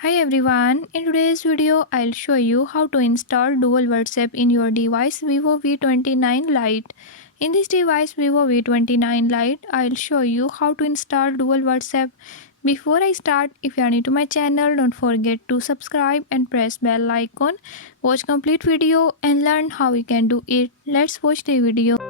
Hi everyone, in today's video I'll show you how to install dual WhatsApp in your device Vivo V29 Lite. In this device Vivo V29 Lite, I'll show you how to install dual WhatsApp. Before I start, if you are new to my channel, don't forget to subscribe and press bell icon. Watch complete video and learn how you can do it. Let's watch the video.